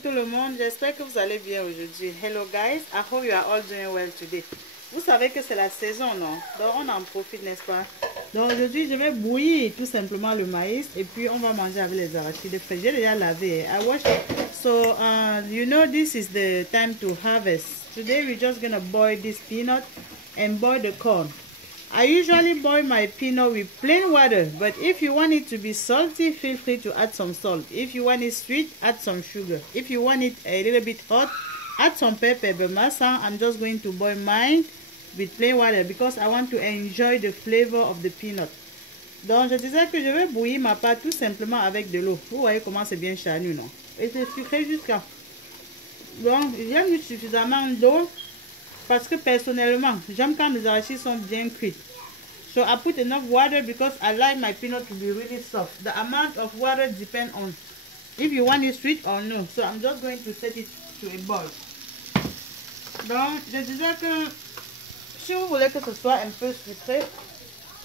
Tout le monde, j'espère que vous allez bien aujourd'hui. Hello guys, I hope you are all doing well today. Vous savez que c'est la saison, non? Donc on en profite, n'est-ce pas? Donc aujourd'hui, je vais bouillir tout simplement le maïs et puis on va manger avec les arachides frais. J'ai déjà lavé. I washed it. So, you know this is the time to harvest. Today we're just gonna boil this peanut and boil the corn. I usually boil my peanut with plain water, but if you want it to be salty, feel free to add some salt. If you want it sweet, add some sugar. If you want it a little bit hot, add some pepper. But myself, I'm just going to boil mine with plain water because I want to enjoy the flavor of the peanut. Donc, je disais que je vais bouillir ma pâte tout simplement avec de l'eau. Vous voyez comment c'est bien charnu, non? Et c'est sucré jusqu'à... Donc, j'ai mis suffisamment d'eau. Parce que personnellement, j'aime quand les arachides sont bien cuits. So I put enough water because I like my peanut to be really soft. The amount of water depends on if you want it sweet or no. So I'm just going to set it to a boil. Donc, je disais que si vous voulez que ce soit un peu sucré,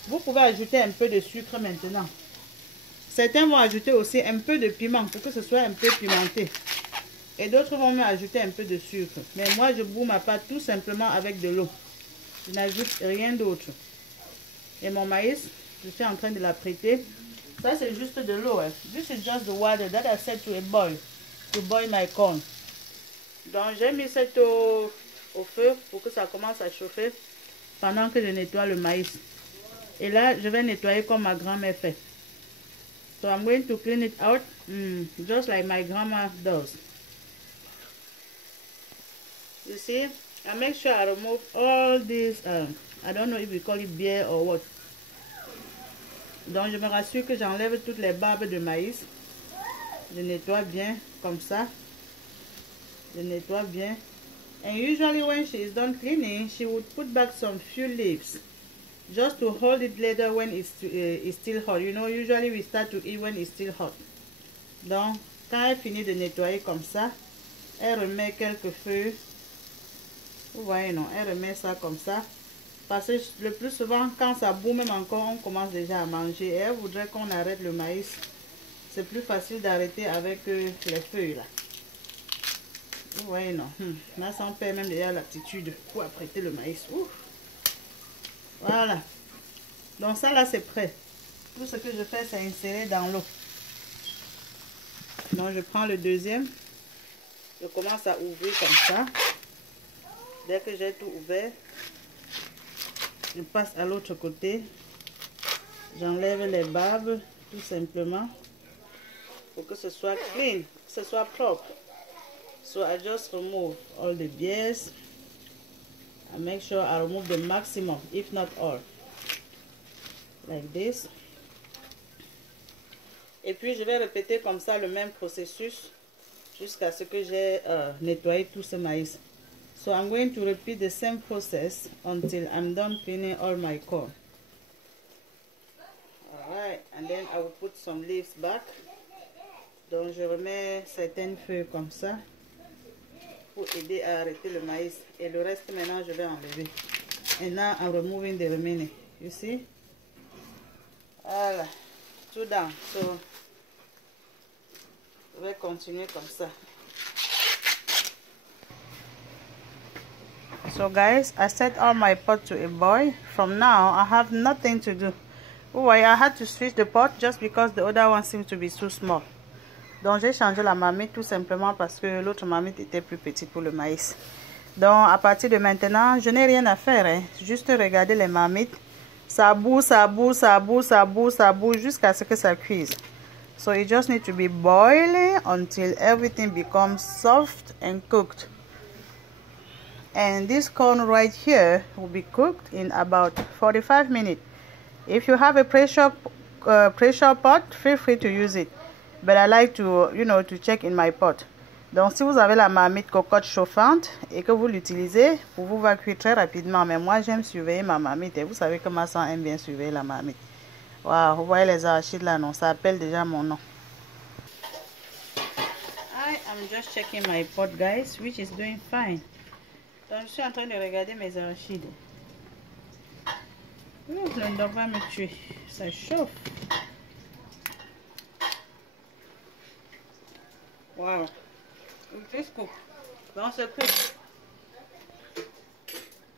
vous pouvez ajouter un peu de sucre maintenant. Certains vont ajouter aussi un peu de piment pour que ce soit un peu pimenté. Et d'autres vont me ajouter un peu de sucre. Mais moi, je boue ma pâte tout simplement avec de l'eau. Je n'ajoute rien d'autre. Et mon maïs, je suis en train de l'apprêter. Ça, c'est juste de l'eau. This is just the water that I set to a boil. To boil my corn. Donc, j'ai mis cette eau au feu pour que ça commence à chauffer pendant que je nettoie le maïs. Et là, je vais nettoyer comme ma grand-mère fait. So, I'm going to clean it out just like my grandma does. You see, I make sure I remove all these, I don't know if we call it beer or what. Donc, je me rassure que j'enlève toutes les barbes de maïs. Je nettoie bien, comme ça. Je nettoie bien. And usually when she is done cleaning, she would put back some few leaves. Just to hold it later when it's still hot. You know, usually we start to eat when it's still hot. Donc, quand elle finit de nettoyer comme ça, elle remet quelques feuilles. Vous voyez, non, elle remet ça comme ça. Parce que le plus souvent, quand ça bout même encore, on commence déjà à manger. Et elle voudrait qu'on arrête le maïs. C'est plus facile d'arrêter avec les feuilles là. Vous voyez, non. Là, ça on perd même déjà l'aptitude pour apprêter le maïs. Ouf. Voilà. Donc ça là, c'est prêt. Tout ce que je fais, c'est insérer dans l'eau. Donc je prends le deuxième. Je commence à ouvrir comme ça. Dès que j'ai tout ouvert, je passe à l'autre côté. J'enlève les barbes, tout simplement, pour que ce soit clean, que ce soit propre. So I just remove all the beers. I make sure I remove the maximum, if not all. Like this. Et puis je vais répéter comme ça le même processus jusqu'à ce que j'ai nettoyé tout ce maïs. So I'm going to repeat the same process until I'm done cleaning all my corn. Alright, and then I will put some leaves back. Donc je remets certaines feuilles comme ça pour aider à arrêter le maïs. Et le reste maintenant je vais enlever. And now I'm removing the remaining. You see? Voilà, tout down. So je vais continuer comme ça. So guys, I set all my pot to a boil. From now, I have nothing to do. Oh, I had to switch the pot just because the other one seemed to be too small. Donc j'ai changé la marmite tout simplement parce que l'autre marmite était plus petite pour le maïs. Donc à partir de maintenant, je n'ai rien à faire. Hein. Juste regarder les marmites. Ça bout, ça bout, ça bout, ça bout, ça bout jusqu'à ce que ça cuise. So you just need to be boiling until everything becomes soft and cooked. And this corn right here will be cooked in about 45 minutes. If you have a pressure pot, feel free to use it. But I like to, you know, to check in my pot. Donc, si vous avez la marmite cocotte chauffante et que vous l'utilisez, pour vous va cuire très rapidement. Mais moi, j'aime surveiller ma marmite. Et vous savez que ma soeur aime bien surveiller la marmite. Waouh, vous voyez les arachides là, non? Ça appelle déjà mon nom. I am just checking my pot, guys, which is doing fine. Donc, je suis en train de regarder mes arachides. Le dog va me tuer. Ça chauffe. Wow. It is cooked. Donc c'est cuit.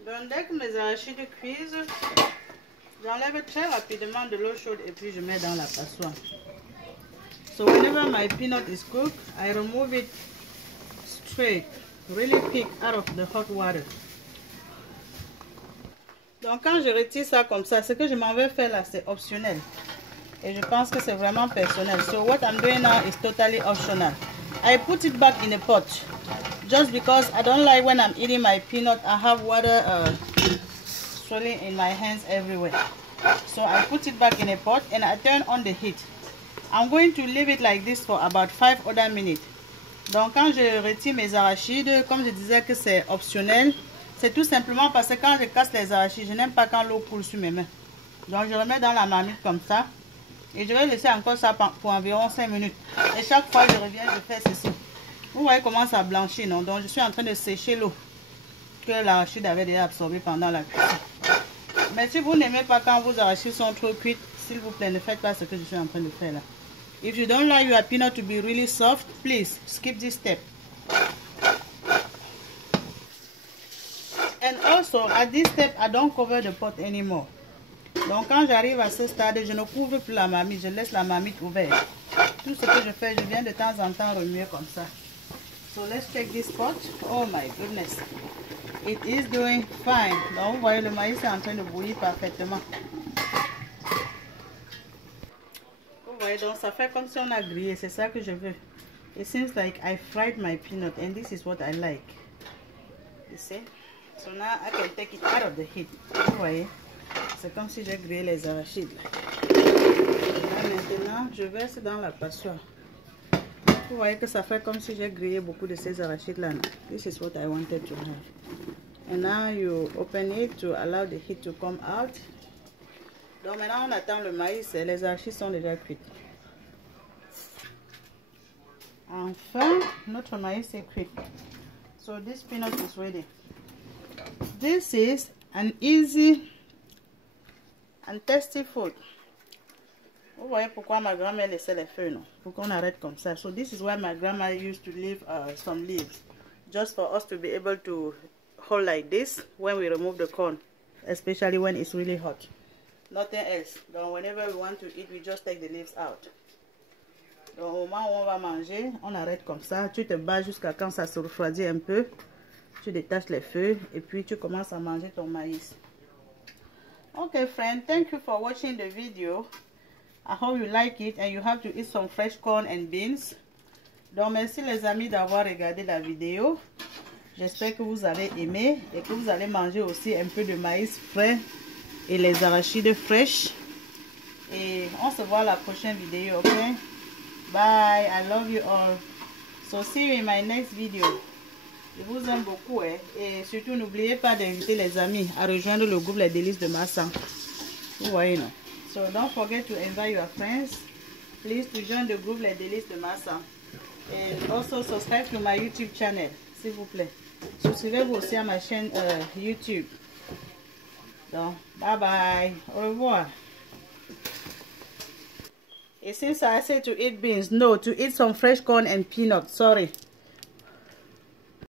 Donc dès que mes arachides cuisent, j'enlève très rapidement de l'eau chaude et puis je mets dans la passoire. So whenever my peanut is cooked, I remove it straight, really quick out of the hot water. Donc quand je retire ça comme ça, ce que je m'en vais faire là, c'est optionnel. Et je pense que c'est vraiment personnel. So what I'm doing now is totally optional. I put it back in a pot. Just because I don't like when I'm eating my peanut, I have water swirling in my hands everywhere. So I put it back in a pot and I turn on the heat. I'm going to leave it like this for about 5 other minutes. Donc quand je retire mes arachides, comme je disais que c'est optionnel, c'est tout simplement parce que quand je casse les arachides, je n'aime pas quand l'eau coule sur mes mains. Donc je remets dans la marmite comme ça. Et je vais laisser encore ça pour environ 5 minutes. Et chaque fois que je reviens, je fais ceci. Vous voyez comment ça blanchit, non? Donc je suis en train de sécher l'eau que l'arachide avait déjà absorbée pendant la cuisson. Mais si vous n'aimez pas quand vos arachides sont trop cuites, s'il vous plaît, ne faites pas ce que je suis en train de faire là. If you don't like your peanut to be really soft, please skip this step. And also, at this step, I don't cover the pot anymore. Donc quand j'arrive à ce stade, je ne couvre plus la marmite, je laisse la marmite ouverte. Tout ce que je fais, je viens de temps en temps remuer comme ça. So let's check this pot. Oh my goodness. It is doing fine. Donc vous voyez, le maïs est en train de bouillir parfaitement. Vous voyez, donc ça fait comme si on a grillé, c'est ça que je veux. It seems like I fried my peanut and this is what I like. You see? So now I can take it out of the heat. Vous voyez? C'est comme si j'ai grillé les arachides. Là, maintenant, je verse dans la passoire. Vous voyez que ça fait comme si j'ai grillé beaucoup de ces arachides-là. This is what I wanted to have. And now you open it to allow the heat to come out. Donc maintenant, on attend le maïs et les arachides sont déjà cuits. Enfin, notre maïs est cuit. So this peanut is ready. This is an easy and tasty food. Vous voyez pourquoi ma grand-mère laissait les feuilles, non? Pour qu'on arrête comme ça. So this is why my grandma used to leave some leaves. Just for us to be able to hold like this when we remove the corn. Especially when it's really hot. Nothing else. Donc whenever we want to eat, we just take the leaves out. Donc au moment où on va manger, on arrête comme ça. Tu te bats jusqu'à quand ça se refroidit un peu. Tu détaches les feuilles et puis tu commences à manger ton maïs. Okay friend, thank you for watching the video. I hope you like it and you have to eat some fresh corn and beans. Donc merci les amis d'avoir regardé la vidéo. J'espère que vous avez aimé et que vous allez manger aussi un peu de maïs frais et les arachides fraîches. Et on se voit à la prochaine vidéo, ok? Bye, I love you all. So see you in my next video. Je vous aime beaucoup, hein? Et surtout n'oubliez pas d'inviter les amis à rejoindre le groupe Les Délices de Massa. Vous voyez, non? So don't forget to invite your friends. Please to join the group Les Délices de Massa. And also subscribe to my YouTube channel, s'il vous plaît. Subscribez-vous aussi à ma chaîne YouTube. Donc, bye bye. Au revoir. It seems I said to eat beans. No, to eat some fresh corn and peanuts. Sorry.